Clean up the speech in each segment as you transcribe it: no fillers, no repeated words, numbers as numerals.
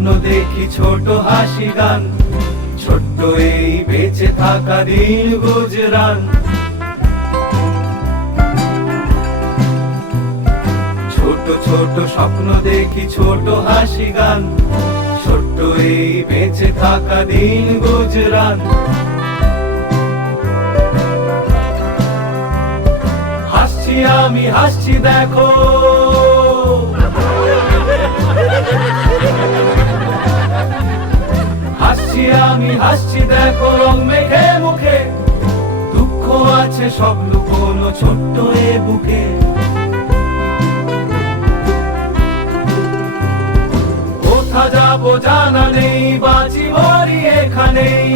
স্বপ্ন দেখি ছোট হাসি গান, ছোট্ট এই বেঁচে থাকা দিন গুজরান। ছোট ছোট স্বপ্ন দেখি ছোট হাসি গান, ছোট্ট এই বেঁচে থাকা দিন গুজরান। হাসছি আমি হাসছি দেখো, হাসছি আমি হাসছি দেখো, রং মেখে মুখে দুঃখ আছে সব লুকোনো ছোট্ট এ বুকে। কোথা যাবো জানা নেই, বাঁচি মরি এখানেই।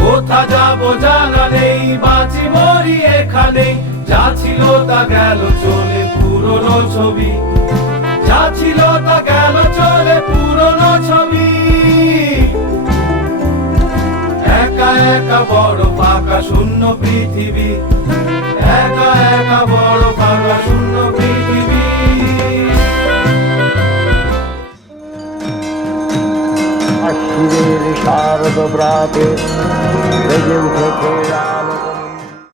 কোথা যাবো জানা নেই, বাঁচি মরি এখানেই। যা ছিল তা গেল চলে পুরনো ছবি, যা ছিল তা গেল চলে পুরনো ছবি। একা একা বড় ফাঁকা শূন্য পৃথিবী, একা একা বড় ফাঁকা শূন্য পৃথিবী। আশ্বিনের শারদ প্রাতে বেজে উঠেছে